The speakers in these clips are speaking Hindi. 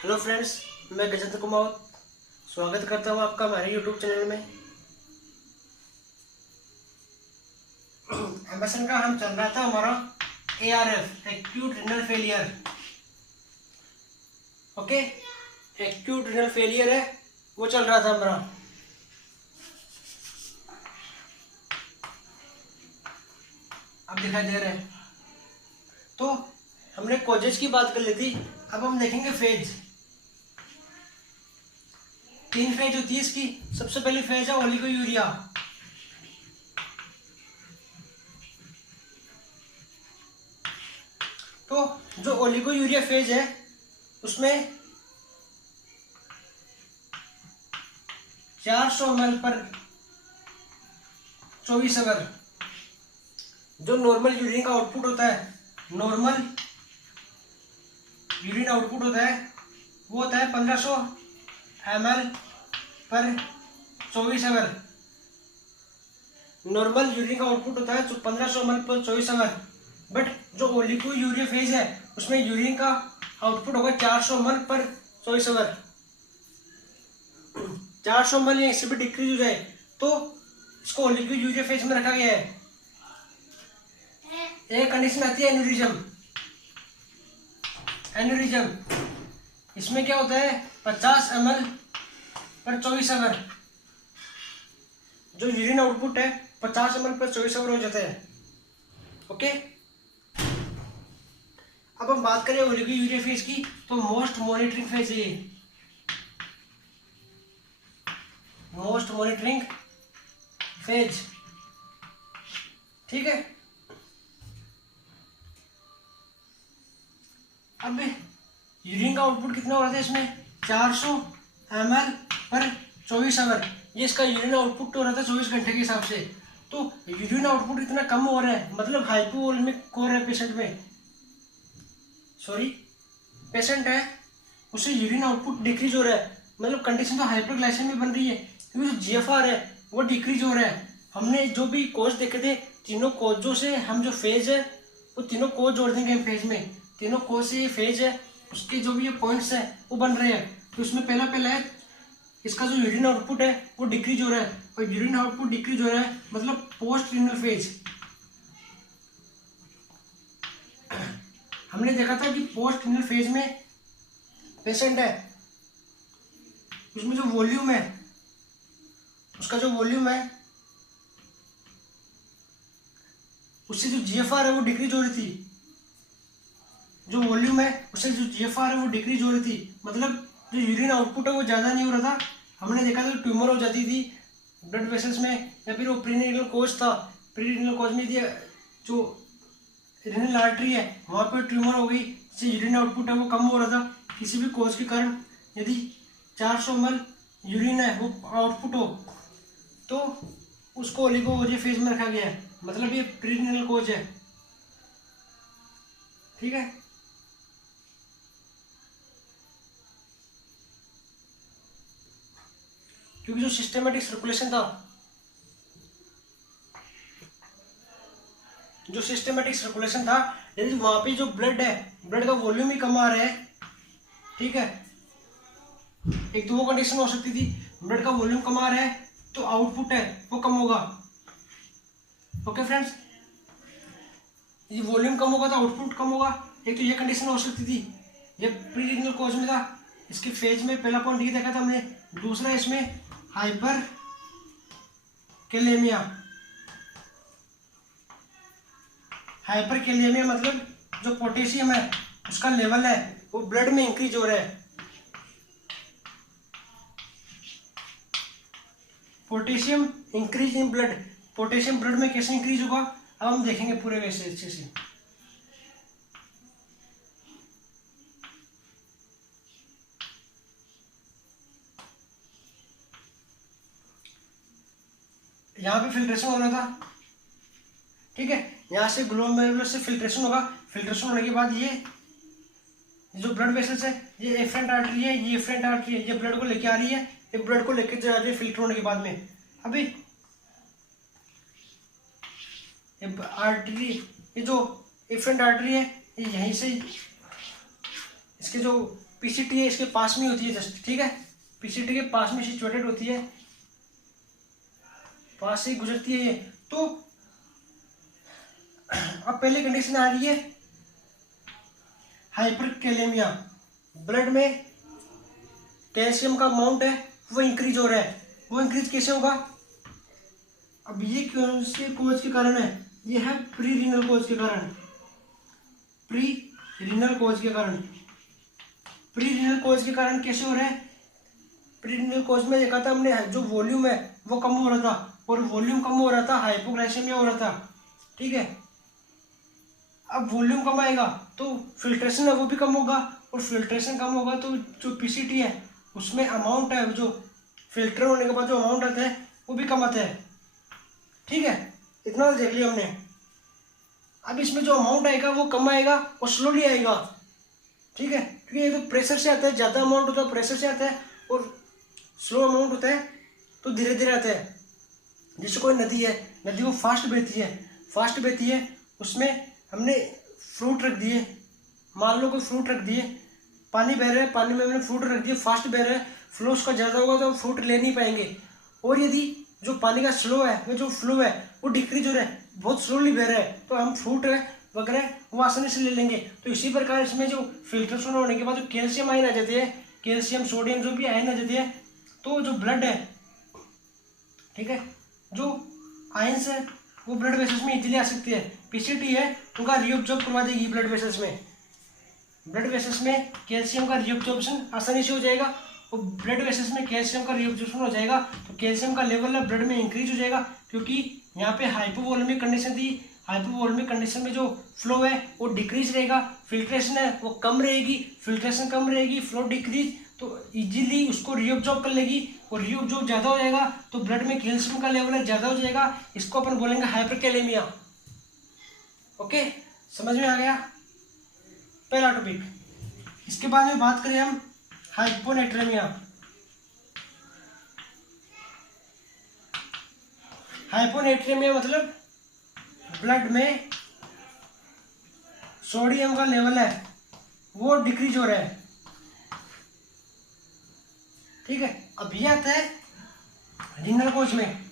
हेलो फ्रेंड्स, मैं गजेंद्र कुमार स्वागत करता हूं आपका हमारे यूट्यूब चैनल में। एम्बेसन का हम चल रहा था हमारा ARF acute renal failure. Okay, acute renal failure है वो चल रहा था हमारा। अब दिखाई दे रहा है। तो हमने कॉजेज की बात कर ली थी, अब हम देखेंगे फेज। 3 फेज होती है इसकी। सबसे पहली फेज है ओलिगोयूरिया। तो जो ओलिगोयूरिया फेज है उसमें 400 ml पर 24 आवर जो नॉर्मल यूरिन का आउटपुट होता है, नॉर्मल यूरिन आउटपुट होता है वो होता है 1500 ml पर 24 आवर। नॉर्मल यूरिन का आउटपुट होता है 1500 ml पर 24 आवर। बट जो ओलिगोयूरिया फेज है उसमें यूरिन का आउटपुट होगा 400 ml पर 24 आवर। 400 ml या इससे भी डिक्रीज हो जाए तो इसको ओलिगोयूरिया फेज में रखा गया है। एक कंडीशन आती है एन्यूरिज्म। एन्यूरिज्म इसमें क्या होता है 50 ml पर 24 आवर। जो यूरिन आउटपुट है 50 ml पर 24 आवर हो जाता है। ओके, अब हम बात करें ओलिगोयूरिया फेज की तो मोस्ट मॉनिटरिंग फेज है ये। मोस्ट मॉनिटरिंग फेज, ठीक है। अब यूरिन का आउटपुट कितना हो रहा था इसमें 400 ml पर 24 आवर। ये इसका यूरिन आउटपुट हो रहा था 24 घंटे के हिसाब से। तो यूरिन आउटपुट इतना कम हो रहा है, मतलब हाइपोवोलेमिक हो रहा है पेशेंट में। सॉरी, पेशेंट है उससे यूरिन आउटपुट डिक्रीज हो रहा है, मतलब कंडीशन तो हाइपरग्लाइसेमिया बन रही है क्योंकि जो GFR है वो डिक्रीज हो रहा है। हमने जो भी कोज देखे थे तीनों कोजों से हम जो फेज है वो तीनों कोज जोड़ देंगे हम फेज में। तीनों कोज से ये फेज है उसके जो भी ये पॉइंट्स है वो बन रहे हैं। तो इसमें पहला है इसका जो यूरिन आउटपुट है वो डिक्रीज हो रहा है, और यूरिन आउटपुट डिक्रीज हो रहा है मतलब पोस्ट रीनल फेज। हमने देखा था कि पोस्ट रीनल फेज में पेशेंट है उसमें जो वॉल्यूम है उसका जो वॉल्यूम है उससे जो GFR है वो डिक्रीज हो रही थी। जो वॉल्यूम है उससे जो GFR है वो डिक्रीज हो रही थी, मतलब जो यूरिन आउटपुट है वो ज़्यादा नहीं हो रहा था। हमने देखा था ट्यूमर हो जाती थी ब्लड वेसल्स में, या फिर वो प्रीरीनल कोज था, प्रीरीनल कोज में जो रीनल आर्टरी है वहाँ पर ट्यूमर हो गई, जिससे यूरिन आउटपुट है वो कम हो रहा था किसी भी कोज के कारण। यदि 400 ml यूरिन है वो आउटपुट हो तो उसको ओलिगोयूरिया फेज में रखा गया है, मतलब ये प्रीरीनल कोज है, ठीक है। क्योंकि जो सिस्टमेटिक सर्कुलेशन था, यदि वहां पे जो ब्लड है ब्लड का वॉल्यूम ही कम आ रहा है, ठीक है। एक तो वो कंडीशन हो सकती थी, ब्लड का वॉल्यूम कम आ रहा है तो आउटपुट है वो कम होगा। ओके फ्रेंड्स, ये वॉल्यूम कम होगा तो आउटपुट कम होगा। एक तो ये कंडीशन हो सकती थी, ये प्रीरीनल कोज में था। इसके फेज में पहला पॉइंट ये देखा था हमने। दूसरा इसमें हाइपर कैलेमिया। हाइपर कैलेमिया मतलब जो पोटेशियम है उसका लेवल है वो ब्लड में इंक्रीज हो रहा है। Potassium increase in blood, potassium blood में कैसे इंक्रीज होगा अब हम देखेंगे पूरे वैसे अच्छे से। यहाँ पे फिल्ट्रेशन होना था, ठीक है। यहाँ से ग्लोमेरुलर से फिल्ट्रेशन होगा। फिल्ट्रेशन होने के बाद ये जो ब्लड वेसल्स है, ये एफरेंट आर्टरी है, ये एफरेंट आर्टरी है, ये ब्लड को लेके आ रही है, ये ब्लड को लेके जा रही है फिल्टर होने के बाद में। अभी ये आर्टरी, ये जो एफरेंट आर्टरी है ये यहीं से इसके जो पीसीटी है इसके पास में होती है जस्ट, ठीक है, पीसीटी के पास में सिचुएटेड होती है, पास से गुजरती है ये। तो अब पहले कंडीशन आ रही है हाइपरकैलेमिया, ब्लड में कैल्शियम का अमाउंट है वो इंक्रीज हो रहा है। वो इंक्रीज कैसे होगा? अब ये कौन से कोज के कारण है? ये है प्री रीनल कोज के कारण, प्री रीनल कोज के कारण। प्री रीनल कोज के कारण कैसे हो रहा है? प्री रीनल कोज में देखा था हमने, जो वॉल्यूम है वो कम हो रहा था, और वॉल्यूम कम हो रहा था हाइपोग्लाइसेमिया हो रहा था, ठीक है। अब वॉल्यूम कम आएगा तो फिल्ट्रेशन है वो भी कम होगा, और फिल्ट्रेशन कम होगा तो जो पीसीटी है उसमें अमाउंट है, जो फिल्टर होने के बाद जो अमाउंट आता है वो भी कम आता है, ठीक है। इतना देख लिया हमने। अब इसमें जो अमाउंट आएगा वो कम आएगा और स्लोली आएगा, ठीक है, क्योंकि ये तो प्रेशर से आता है, ज़्यादा अमाउंट होता है प्रेशर से आता है, और स्लो अमाउंट होता है तो धीरे धीरे आता है। जैसे कोई नदी है, नदी वो फास्ट बहती है, उसमें हमने फ्रूट रख दिए, मान लो कोई फ्रूट रख दिए, पानी बह रहा है, पानी में हमने फ्रूट रख दिए, फास्ट बह रहा है, फ्लो उसका ज़्यादा होगा तो हम फ्रूट ले नहीं पाएंगे। और यदि जो पानी का स्लो है, वो जो फ्लो है वो डिक्रीज हो रहा है, बहुत स्लोली बह रहा है, तो हम फ्रूट वगैरह वो आसानी से ले लेंगे। तो इसी प्रकार इसमें जो फिल्ट्रेशन होने के बाद जो कैल्शियम आयन आ जाते हैं, कैल्शियम सोडियम जो भी आयन आ जाते हैं, तो जो ब्लड है, ठीक है, जो आयंस है वो ब्लड वेसल्स में इजीली आ सकती है। पीसीटी है उनका रीअब्जॉर्ब करवा देगी ब्लड वेसल्स में, ब्लड वेसल्स में कैल्शियम का रीअब्जॉर्प्शन आसानी से हो जाएगा, और ब्लड वेसल्स में कैल्शियम का रीअब्जॉर्प्शन हो जाएगा तो कैल्शियम का लेवल है ब्लड में इंक्रीज हो जाएगा, क्योंकि यहाँ पे हाइपोवोलेमिक कंडीशन थी। हाइपोवोलेमिक कंडीशन में जो फ्लो है वो डिक्रीज रहेगा, फिल्ट्रेशन है वो कम रहेगी, फिल्ट्रेशन कम रहेगी, फ्लो डिक्रीज, तो इजीली उसको रीअब्जॉर्ब कर लेगी, और रीअब्जॉर्ब ज़्यादा हो जाएगा तो ब्लड में कैल्शियम का लेवल है ज़्यादा हो जाएगा, इसको अपन बोलेंगे हाइपरकैलेमिया। ओके, समझ में आ गया पहला टॉपिक। इसके बाद में बात करें हम हाइपोनेट्रेमिया। हाइपोनेट्रेमिया मतलब ब्लड में सोडियम का लेवल है वो डिक्रीज हो रहा है, ठीक है। अब ये आता है रीनल कोज में,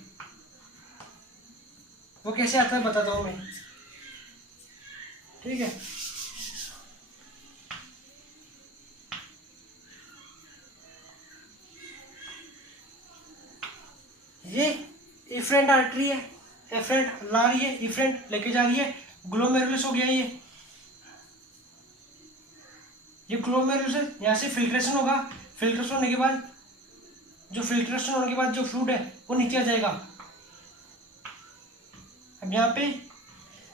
वो कैसे आता है बताता हूं मैं, ठीक है। ये इफरेंट आर्टरी है, एफरेंट ला रही है, इफरेंट लेके जा रही है, ग्लोमेरुलस हो गया ये ग्लोमेरुलस, यहाँ से फिल्ट्रेशन होगा, फिल्ट्रेशन होने के बाद जो फ्लूइड है वो नीचे आ जाएगा। अब यहाँ पे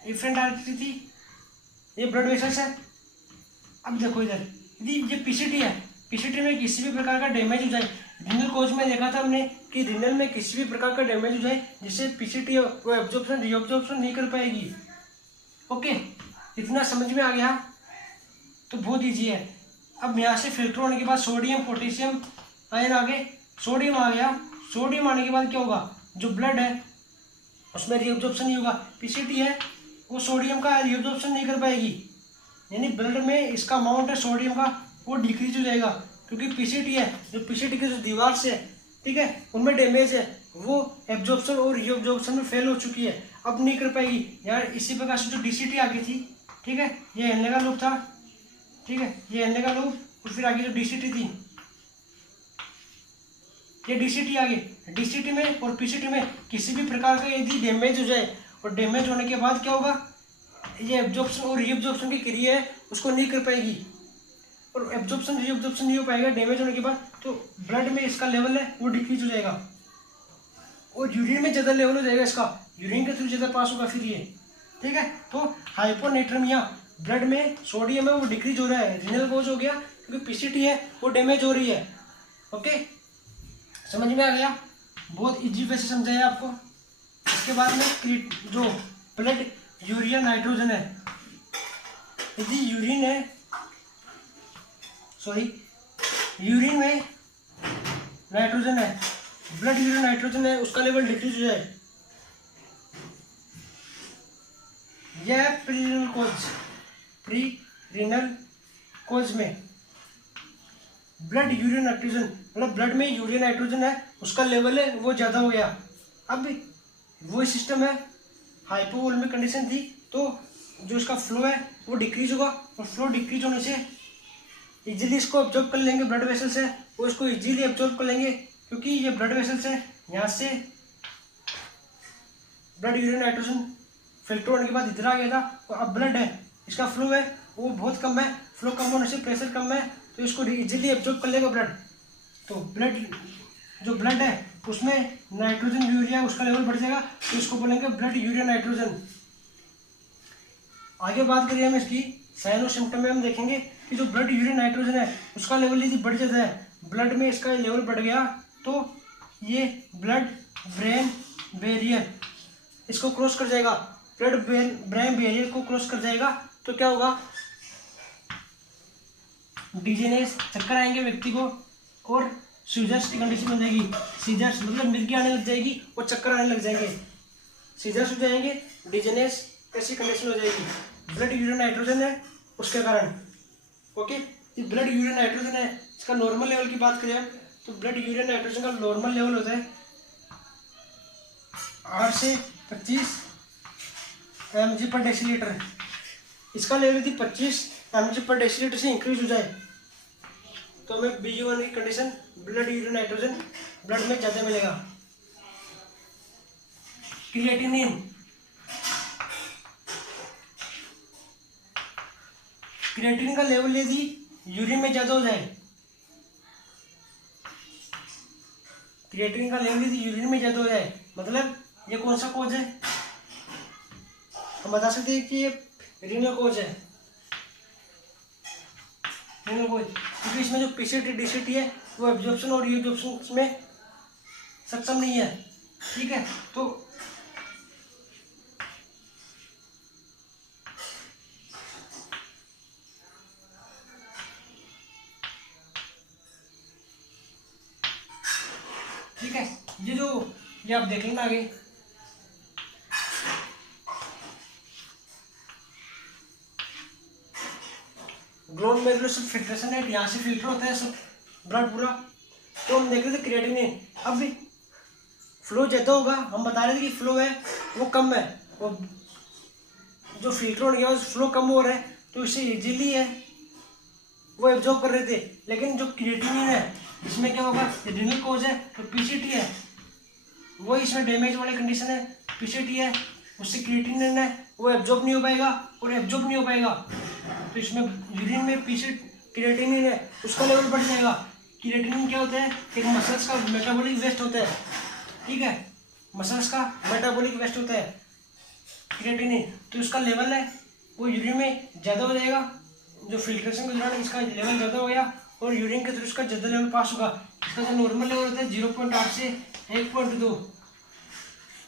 इफरेंट आर्टरी थी, ये ब्लड वेसल्स है। अब देखो इधर, यदि ये पीसीटी है, पीसीटी में किसी भी प्रकार का डैमेज हो जाए, रीनल कोज में देखा था हमने कि रीनल में किसी भी प्रकार का डैमेज हो जाए जिससे पीसीटी वो एब्जॉर्प्शन रीअब्जॉर्प्शन नहीं कर पाएगी। ओके, इतना समझ में आ गया तो बहुत ईजी है। अब यहाँ से फिल्टर होने के बाद सोडियम पोटेशियम आयन आगे, सोडियम आ गया, सोडियम आने के बाद क्या होगा, जो ब्लड है उसमें रीअब्जॉर्प्शन नहीं होगा, पीसीटी है वो सोडियम का रीअब्जॉर्प्शन नहीं कर पाएगी, यानी ब्लड में इसका अमाउंट है सोडियम का वो डिक्रीज हो जाएगा, क्योंकि पीसीटी है, जो पीसीटी की जो दीवार से, ठीक है, उनमें डैमेज है, वो एब्जॉर्प्शन और रीअब्जॉर्प्शन में फेल हो चुकी है, अब नहीं कर पाएगी। यार इसी प्रकार से जो डीसीटी आ गई थी, ठीक है, ये हिलने का लूप था, ठीक है, ये हिलने का लूप, और फिर आगे जो डीसीटी थी, ये डीसीटी आ गई। डीसीटी में और पीसीटी में किसी भी प्रकार का यदि डैमेज हो जाए, और डैमेज होने के बाद क्या होगा, ये एब्जॉर्प्शन और रीअब्जॉर्प्शन की क्रिया है उसको नहीं कर पाएगी, और एब्जॉर्प्शन रीअब्जॉर्प्शन नहीं हो पाएगा डैमेज होने के बाद, तो ब्लड में इसका लेवल है वो डिक्रीज हो जाएगा, और यूरिन में ज़्यादा लेवल हो जाएगा इसका, यूरिन के थ्रू ज़्यादा पास होगा फिर ये, ठीक है। तो हाइपोनेट्रेमिया, ब्लड में सोडियम है वो डिक्रीज हो रहा है, रीनल कोज हो गया, क्योंकि पीसीटी है वो डैमेज हो रही है। ओके, समझ में आ गया, बहुत इजी वे से समझाया आपको। इसके बाद में जो ब्लड यूरिया नाइट्रोजन है, यदि यूरिन में नाइट्रोजन है, ब्लड यूरिन नाइट्रोजन है, उसका लेवल डिक्रीज हो जाए, यह प्री रीनल कोज में ब्लड यूरिन नाइट्रोजन, मतलब ब्लड में यूरिन नाइट्रोजन है उसका लेवल है वो ज़्यादा हो गया। अब वो सिस्टम है, हाइपोवोलेमिक कंडीशन थी तो जो इसका फ्लो है वो डिक्रीज होगा, और फ्लो डिक्रीज होने से इजीली इसको ऑब्जॉर्व कर लेंगे ब्लड वेसल्स है, वो इसको इजीली ऑब्जॉर्व कर लेंगे क्योंकि ये ब्लड वेसल्स है, यहाँ से ब्लड यूरिन नाइट्रोजन फिल्टर होने के बाद इधर आ गया था, और अब ब्लड है इसका फ्लो है वो बहुत कम है, फ्लो कम होने से प्रेशर कम है तो इसको इजीली एब्जॉर्ब कर लेगा ब्लड। तो ब्लड जो ब्लड है उसमें नाइट्रोजन यूरिया उसका लेवल बढ़ जाएगा तो इसको बोलेंगे ब्लड यूरिया नाइट्रोजन। आगे बात करिए हम इसकी साइन और सिम्टम में हम देखेंगे कि जो ब्लड यूरिन नाइट्रोजन है उसका लेवल यदि बढ़ जाता है, ब्लड में इसका लेवल बढ़ गया तो ये ब्लड ब्रेन बैरियर इसको क्रॉस कर जाएगा, ब्लड ब्रेन बैरियर को क्रॉस कर जाएगा तो क्या होगा, डिजीनेस चक्कर आएंगे व्यक्ति को, और सीजर्स की कंडीशन हो जाएगी। सीजर्स मतलब मिर्गी आने लग जाएगी और चक्कर आने लग जाएंगे, सीजर्स हो जाएंगे, डिजीनेस ऐसी कंडीशन हो जाएगी, ब्लड यूरिन नाइट्रोजन है उसके कारण। ओके, ये ब्लड यूरिन नाइट्रोजन है, इसका नॉर्मल लेवल की बात करें तो ब्लड यूरिन नाइट्रोजन का नॉर्मल लेवल होता है 8 से 25 mg पर डेसीलीटर। इसका लेवल यदि 25 mg पर डेसीलीटर से इंक्रीज हो जाए तो हमें BU1 की condition blood urine nitrogen blood में ज़्यादा मिलेगा। क्रिएटिनिन, क्रिएटिनिन का लेवल यदि यूरिन में ज़्यादा हो जाए, क्रिएटिनिन का लेवल यदि यूरिन में ज़्यादा हो जाए मतलब ये कौन सा कोज है, हम बता सकते हैं कि ये रीनल कोज है, रीनल कोज, क्योंकि इसमें जो पीसीटी डीसीटी है वो एब्जॉर्प्शन और रीअब्जॉर्प्शन में सक्षम नहीं है। ठीक है, तो ठीक है, ये आप देख लेना आगे। ग्लोमेरुलर फिल्ट्रेशन है, यहाँ से फिल्टर होता है सब ब्लड पूरा। तो हम देख रहे थे क्रिएटिनिन, अब भी फ्लो ज़्यादा होगा, हम बता रहे थे कि फ्लो है वो कम है, और जो फिल्टर होने के बाद फ्लो कम हो रहा है तो इससे इजीली है वो एब्जॉर्ब कर रहे थे। लेकिन जो क्रिएटिनिन है इसमें क्या होगा, रीनल कोज है तो पीसीटी है, वो इसमें डैमेज वाली कंडीशन है, पीसीटी है उससे क्रिएटिनिन है वो एब्जॉर्ब नहीं हो पाएगा, और एब्जॉर्ब नहीं हो पाएगा तो इसमें यूरिन में क्रिएटिनिन है उसका लेवल बढ़ जाएगा। क्रिएटिनिन क्या होता है, एक मसल्स का मेटाबॉलिक वेस्ट होता है। ठीक है, मसल्स का मेटाबॉलिक वेस्ट होता है क्रिएटिनिन, तो उसका लेवल है वो यूरिन में ज़्यादा हो जाएगा, जो फिल्ट्रेशन के दौरान इसका लेवल ज़्यादा हो गया और यूरिन के थ्रू इसका ज़्यादा लेवल पास होगा। इसका जो नॉर्मल लेवल होता है 0.8 से 1.2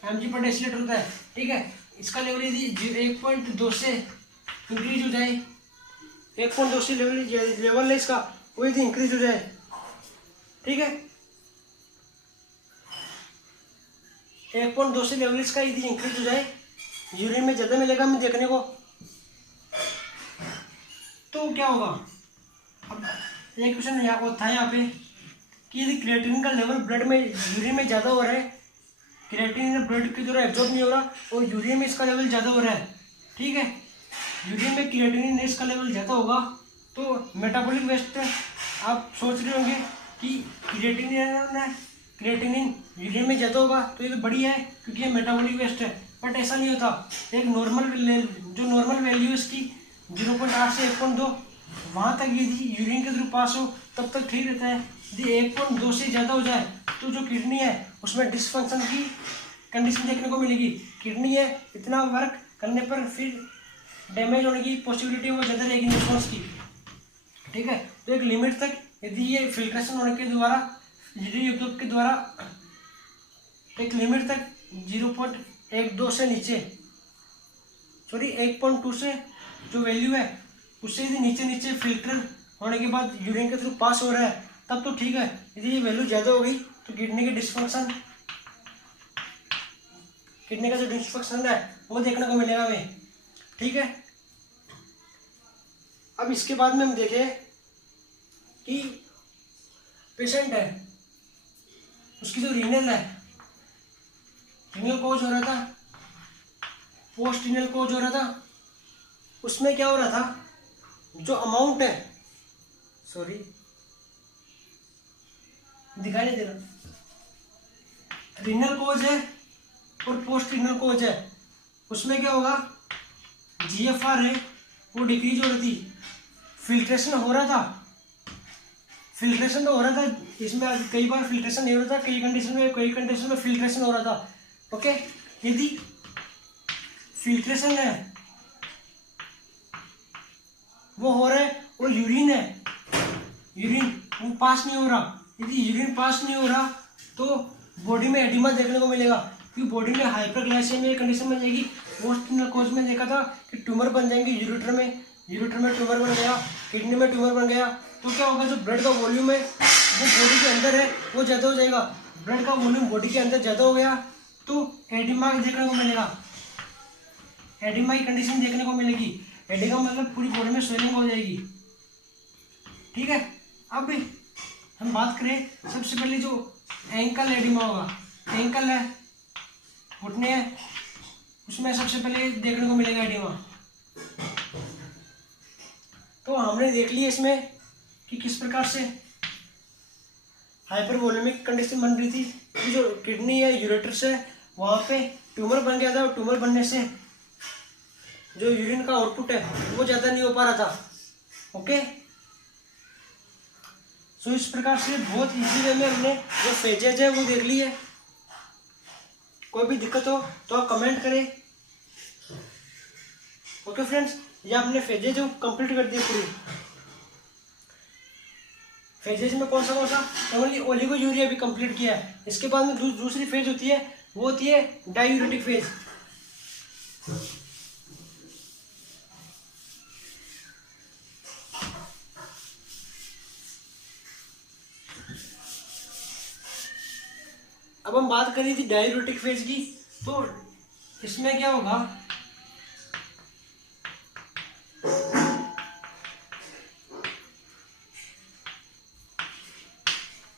mg पर डेसीलीटर होता है। ठीक है, इसका लेवल यदि 1.2 से इंक्रीज हो जाए, 1.2 से लेवल है इसका वो यदि इंक्रीज हो जाए, ठीक है, 1.2 से लेवल इसका यदि इंक्रीज हो जाए, यूरिन में ज़्यादा मिलेगा हमें देखने को, तो क्या होगा। अब एक क्वेश्चन यहाँ था यहाँ पे कि यदि क्रिएटिनिन का लेवल ब्लड में यूरिन में ज़्यादा हो रहा है, क्रिएटिनिन ब्लड के द्वारा एब्जॉर्ब नहीं हो रहा और यूरिन में इसका लेवल ज़्यादा हो रहा है। ठीक है, यूरिन में क्रिएटिनिन इसका लेवल ज़्यादा होगा तो मेटाबॉलिक वेस्ट, आप सोच रहे होंगे कि क्रिएटिनिन यूरिन में ज़्यादा होगा तो ये तो बढ़िया है क्योंकि ये मेटाबॉलिक वेस्ट है, बट ऐसा नहीं होता। एक नॉर्मल वैल्यू इसकी 0.8 से 1.2 वहाँ तक यदि यूरिन के थ्रू पास हो तब तक ठीक रहता है। यदि 1.2 से ज़्यादा हो जाए तो जो किडनी है उसमें डिसफंक्शन की कंडीशन देखने को मिलेगी। किडनी है इतना वर्क करने पर फिर डैमेज होने की पॉसिबिलिटी वो ज़्यादा रहेगी न्यूट्रॉन्स की। ठीक है, तो एक लिमिट तक यदि ये फिल्ट्रेशन होने के द्वारा यूट्यूब के द्वारा एक लिमिट तक 0.12 से नीचे 1.2 से जो वैल्यू है उससे यदि नीचे फिल्टर होने के बाद यूरिन के थ्रू पास हो रहा है तब तो ठीक है। यदि ये वैल्यू ज़्यादा हो गई तो किडनी का जो डिस्फंक्शन है वो देखने को मिलेगा हमें। ठीक है, अब इसके बाद में हम देखें कि पेशेंट है, उसकी जो रीनल है, रीनल कोज हो रहा था, पोस्ट रीनल कोज हो रहा था, उसमें क्या हो रहा था, जो अमाउंट है, सॉरी दिखाई नहीं दे रहा, रीनल कोज है और पोस्ट रीनल कोज है, उसमें क्या होगा, जीएफआर है वो डिक्रीज हो रही थी, फिल्ट्रेशन हो रहा था, फिल्ट्रेशन तो हो रहा था, इसमें कई बार फिल्ट्रेशन नहीं हो रहा था, कई कंडीशन में फिल्ट्रेशन हो रहा था। ओके, यदि फिल्ट्रेशन है वो हो रहा है और यूरिन है, यूरिन वो पास नहीं हो रहा, यदि यूरिन पास नहीं हो रहा तो बॉडी में एडिमा देखने को मिलेगा, क्योंकि बॉडी में हाइपरग्लाइसेमिया कंडीशन बन जाएगी। पोस्ट कोज में देखा था कि ट्यूमर बन जाएंगे यूरेटर में ट्यूमर बन गया, किडनी में ट्यूमर बन गया, तो क्या होगा, जो ब्लड का वॉल्यूम है वो बॉडी के अंदर है वो ज़्यादा हो जाएगा, ब्लड का वॉल्यूम बॉडी के अंदर ज़्यादा हो गया तो एडिमा देखने को मिलेगा, एडिमा की कंडीशन देखने को मिलेगी। एडिमा मतलब पूरी बॉडी में स्वेलिंग हो जाएगी। ठीक है, अब हम बात करें सबसे पहले जो एंकल एडिमा होगा, एंकल है, घुटने हैं, उसमें सबसे पहले देखने को मिलेगा एडिमा। तो हमने देख लिया इसमें कि किस प्रकार से हाइपरवोलेमिक कंडीशन बन रही थी, कि जो किडनी है, यूरेटर्स है, वहाँ पे ट्यूमर बन गया था, और ट्यूमर बनने से जो यूरिन का आउटपुट है वो ज़्यादा नहीं हो पा रहा था। ओके, सो इस प्रकार से बहुत इजी वे में हमने जो फेजेज है वो देख ली है। कोई भी दिक्कत हो तो आप कमेंट करें। ओके फ्रेंड्स, ये आपने फेजेज कंप्लीट कर दिए पूरी। फेजेज में कौन सा ओनली ओलिगोयूरिया भी कंप्लीट किया है। इसके बाद में दूसरी फेज होती है, वो होती है डायूरेटिक फेज। अब हम बात करी थी डायूरेटिक फेज की, तो इसमें क्या होगा,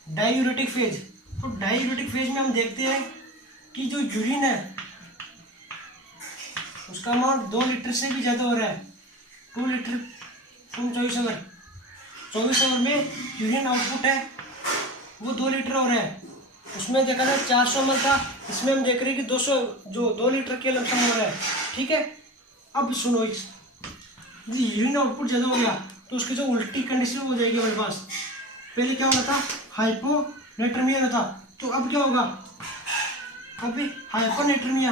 डायूरेटिक फेज। तो डायूरेटिक फेज में हम देखते हैं कि जो यूरिन है उसका अमाउंट 2 लीटर से भी ज़्यादा हो रहा है, 2 लीटर फ्रॉम 24 आवर। 24 आवर में यूरिन आउटपुट है वो 2 लीटर हो रहा है। उसमें देखा था 400 ml था, इसमें हम देख रहे हैं कि 200 जो 2 लीटर के लमसम हो रहा है। ठीक है, अब सुनो, यदि यूरिन आउटपुट ज़्यादा हो गया तो उसकी जो उल्टी कंडीशन हो जाएगी हमारे पास। पहले क्या होता था, हाइपोनेट्रेमिया होता, तो अब क्या होगा, अब हाइपोनेट्रेमिया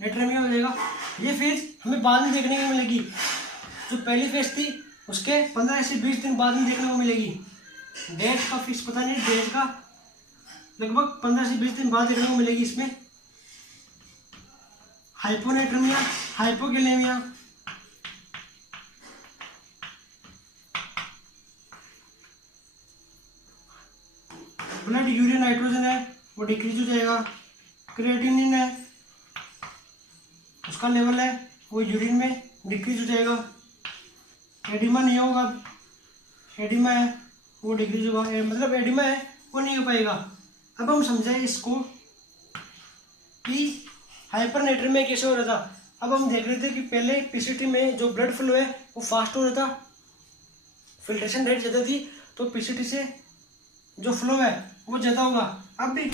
नेट्रेमिया हो जाएगा। ये फेज हमें बाद में देखने को मिलेगी, जो पहली फेज थी उसके 15 से 20 दिन बाद में देखने को मिलेगी। डेट का फिक्स पता नहीं, डेट का लगभग 15 से 20 दिन बाद देखने को मिलेगी इसमें hyponatraemia, hypokalaemia. Blood urea nitrogen है वो डिक्रीज हो जाएगा। क्रिएटिनिन है उसका लेवल है वो यूरिन में डिक्रीज हो जाएगा। एडिमा नहीं होगा, एडिमा है वो डिक्रीज होगा, मतलब एडिमा है वो नहीं हो पाएगा। अब हम समझाएं इसको कि हाइपरनेट्रेमिया कैसे हो रहा था। अब हम देख रहे थे कि पहले पीसीटी में जो ब्लड फ्लो है वो फास्ट हो रहा था, फिल्ट्रेशन रेट ज़्यादा थी, तो पीसीटी से जो फ्लो है वो ज़्यादा होगा। अब भी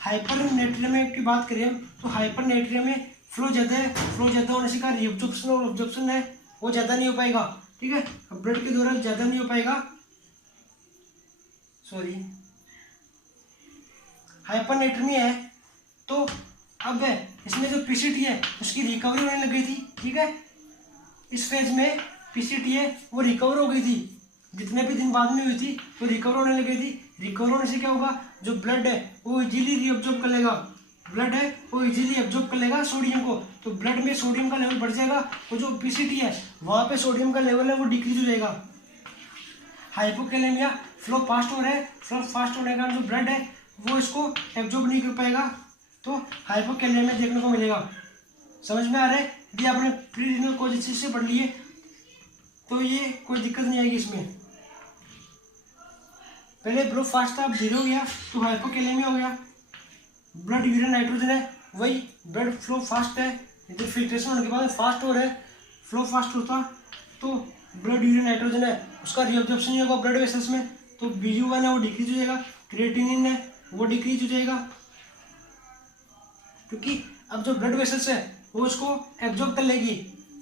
हाइपरनेट्रेमिया की बात करें तो हाइपरनेट्रिया में फ्लो ज़्यादा है, फ्लो ज़्यादा होने से कारण रिएब्जॉर्प्शन और ऑब्जॉर्प्शन है वो ज़्यादा नहीं हो पाएगा। ठीक है, ब्लड के द्वारा ज़्यादा नहीं हो पाएगा, सॉरी हाइपरनेट्रेमिया है। तो अब इसमें जो पीसीटी है उसकी रिकवरी होने लग गई थी। ठीक है, इस फेज में पीसीटी है वो रिकवर हो गई थी, जितने भी दिन बाद में हुई थी तो रिकवर होने लग गई थी। रिकवर होने से क्या होगा, जो ब्लड है वो इजीली रिअब्जॉर्ब कर लेगा, ब्लड है वो इजीली एब्जॉर्ब कर लेगा सोडियम को, तो ब्लड में सोडियम का लेवल बढ़ जाएगा, और जो पीसीटी है वहाँ पे सोडियम का लेवल है वो डिक्रीज हो जाएगा। हाइपोकैलेमिया फ्लो फास्ट हो रहा है, फ्लो फास्ट होने का जो ब्लड है वो इसको एब्जॉर्ब नहीं कर पाएगा, तो हाइपोकैलेमिया देखने को मिलेगा। समझ में आ रहा है? यदि आपने प्री रीनल कोजेसिस से पढ़ लिए तो ये कोई दिक्कत नहीं आएगी इसमें। पहले ब्लड फास्ट था, अब जीरो हो गया तो हाइपोकैलेमिया हो गया। ब्लड यूरिन नाइट्रोजन है, वही ब्लड फ्लो फास्ट है, इधर फिल्ट्रेशन होने के बाद फास्ट हो रहा है, फ्लो फास्ट होता तो ब्लड यूरिन नाइट्रोजन है उसका रीअब्जॉर्प्शन नहीं होगा ब्लड वेसल्स में, तो BU1 है वो डिक्रीज हो जाएगा, क्रिएटिनिन है वो डिक्रीज हो जाएगा, क्योंकि अब जो ब्लड वेसल्स है वो इसको एब्जॉर्ब कर लेगी।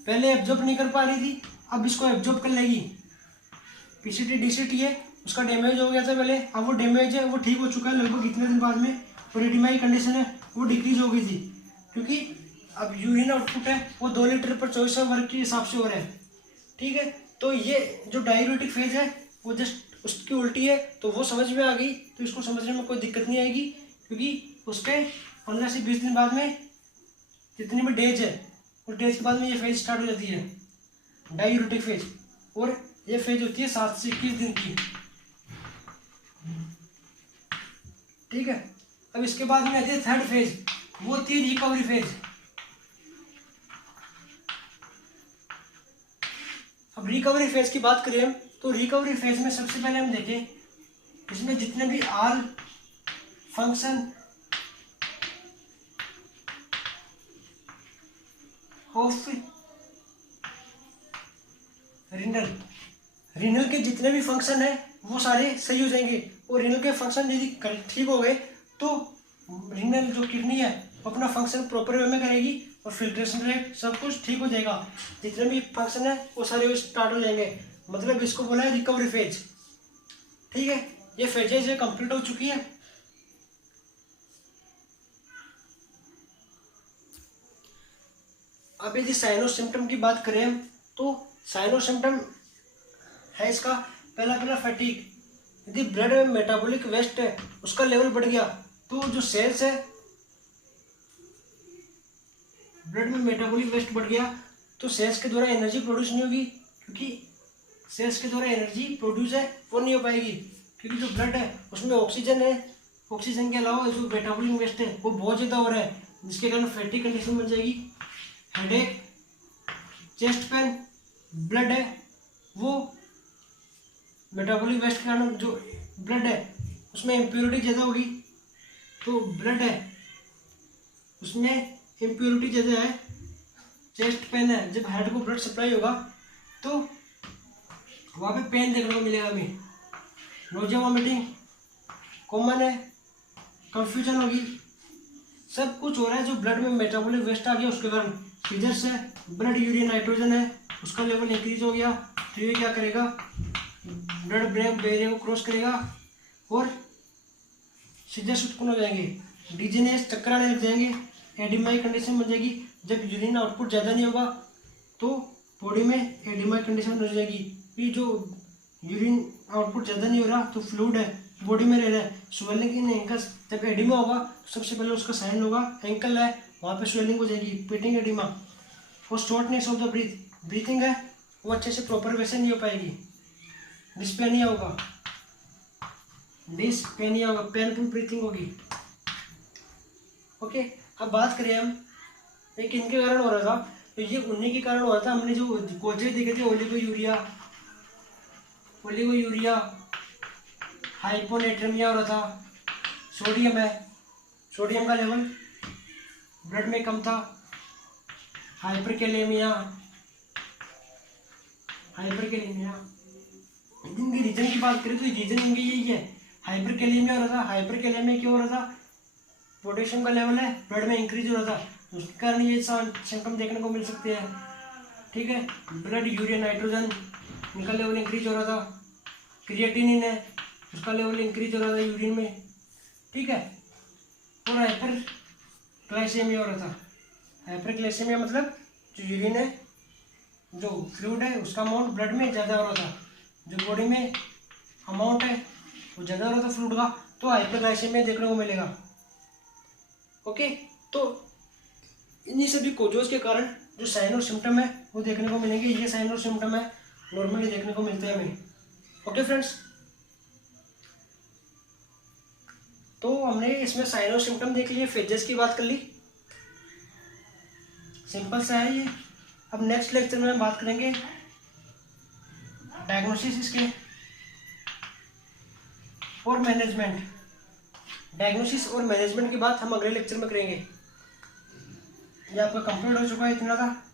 पहले एब्जॉर्ब नहीं कर पा रही थी, अब इसको एब्जॉर्ब कर लेगी। PCT DCT है उसका डैमेज हो गया था पहले, अब वो डैमेज है वो ठीक हो चुका है लगभग इतने दिन बाद में, और एडिमा की कंडीशन है वो डिक्रीज हो गई थी, क्योंकि अब यूरिन आउटपुट है वो 2 लीटर पर 24 वर्ग के हिसाब से हो रहा है। ठीक है, तो ये जो डाययूरेटिक फेज है वो जस्ट उसकी उल्टी है, तो वो समझ में आ गई, तो इसको समझने में कोई दिक्कत नहीं आएगी, क्योंकि उसके 15 से 20 दिन बाद में जितनी भी डेज है उस डेज के बाद में ये फेज स्टार्ट हो जाती है डाययूरेटिक फेज, और ये फेज होती है 7 से 21 दिन की। ठीक है, अब इसके बाद में आती है थर्ड फेज, वो थी रिकवरी फेज। अब रिकवरी फेज की बात करें हम, तो रिकवरी फेज में सबसे पहले हम देखें इसमें जितने भी ऑल फंक्शन ऑफ रीनल के जितने भी फंक्शन है वो सारे सही हो जाएंगे, और रीनल के फंक्शन यदि ठीक हो गए तो रीनल जो किडनी है वो अपना फंक्शन प्रॉपर वे में करेगी और फिल्ट्रेशन रेट सब कुछ ठीक हो जाएगा, जितने भी फंक्शन है वो सारे स्टार्ट हो जाएंगे, मतलब इसको बोला है रिकवरी फेज। ठीक है, ये फेजेज है कंप्लीट हो चुकी है। अब यदि साइनो सिम्टम की बात करें हम, तो साइनो सिम्टम है इसका पहला फैटिग, यदि ब्लड में मेटाबॉलिक वेस्ट है उसका लेवल बढ़ गया तो जो सेल्स है ब्लड में मेटाबॉलिक वेस्ट बढ़ गया तो सेल्स के द्वारा एनर्जी प्रोड्यूस नहीं होगी, क्योंकि सेल्स के द्वारा एनर्जी प्रोड्यूस है वो नहीं हो पाएगी, क्योंकि जो ब्लड है उसमें ऑक्सीजन है, ऑक्सीजन के अलावा जो मेटाबॉलिक वेस्ट है वो बहुत ज़्यादा हो रहा है, जिसके कारण फैटिग कंडीशन बन जाएगी, हेडेक, चेस्ट पेन, ब्लड है वो मेटाबॉलिक वेस्ट के कारण जो ब्लड है उसमें इम्प्योरिटी ज़्यादा होगी, तो ब्लड है उसमें इम्प्योरिटी ज़्यादा है, चेस्ट पेन है, जब हेड को ब्लड सप्लाई होगा तो वहाँ पे पेन देखने को मिलेगा हमें, नोजिया वॉमिटिंग कॉमन है, कंफ्यूजन होगी, सब कुछ हो रहा है जो ब्लड में मेटाबॉलिक वेस्ट आ गया उसके कारण। सीजर्स है, ब्लड यूरिन नाइट्रोजन है उसका लेवल इंक्रीज हो गया, तो ये क्या करेगा ब्लड ब्रेन बैरियर को क्रॉस करेगा और सीजर्स उत्पन्न हो जाएंगे, डिजीनेस चक्कर आने लग जाएंगे, एडिमा की कंडीशन बन जाएगी, जब यूरिन आउटपुट ज़्यादा नहीं होगा तो बॉडी में एडिमा की कंडीशन हो जाएगी, ये जो यूरिन आउटपुट ज़्यादा नहीं हो रहा तो फ्लूइड है बॉडी में रह रहा है, स्वेलिंग इन एंकल्स, जब एडिमा होगा तो सबसे पहले उसका साइन होगा, एंकल है वहाँ पे स्वेलिंग हो जाएगी, पेटिंग एडिमा, और शॉर्टनेस ऑफ द ब्रीथिंग है वो अच्छे से प्रॉपर वैसे नहीं हो पाएगी, डिस्पेनिया होगा, डिस्पेनिया होगा, पेनफुल ब्रीथिंग होगी। ओके, अब बात करें हम ये किनके कारण हो रहा था, तो ये उन्हीं के कारण हो रहा था, हमने जो कोजे देखे थे ओलिगोयूरिया, हाइपोनेट्रेमिया हो रहा था, सोडियम है, सोडियम का लेवल ब्लड में कम था, हाइपरकैलेमिया, इनके रीजन की बात करें तो रीजन इनके यही है, हाइपरकैलेमिया हो रहा था, हाइपरकैलेमिया क्यों हो रहा था, पोटेशियम का लेवल है ब्लड में इंक्रीज हो रहा था, उसके कारण ये सिम्टम देखने को मिल सकते हैं। ठीक है, ब्लड यूरिन नाइट्रोजन इनका लेवल इंक्रीज हो रहा था, क्रिएटिनिन है उसका लेवल इंक्रीज हो रहा था यूरिन में। ठीक है, और हाइपरग्लाइसेमिया हो रहा था, हाइपरग्लाइसेमिया मतलब जो यूरिन है जो फ्लूइड है उसका अमाउंट ब्लड में ज़्यादा हो रहा था, जो बॉडी में अमाउंट है वो ज़्यादा हो रहा था फ्लूइड का, तो हाइपरग्लाइसेमिया देखने को मिलेगा। ओके, तो इन्हीं सभी कोजोज के कारण जो साइन और सिम्टम है वो देखने को मिलेंगे, ये साइन और सिम्टम है नॉर्मली देखने को मिलते हैं हमें। ओके फ्रेंड्स, तो हमने इसमें साइन और सिम्टम देख लिए, फेजेस की बात कर ली, सिंपल सा है ये। अब नेक्स्ट लेक्चर में हम बात करेंगे डायग्नोसिस इसके और मैनेजमेंट। डायग्नोसिस और मैनेजमेंट की बात हम अगले लेक्चर में करेंगे। ये आपका कंप्लीट हो चुका है, इतना था।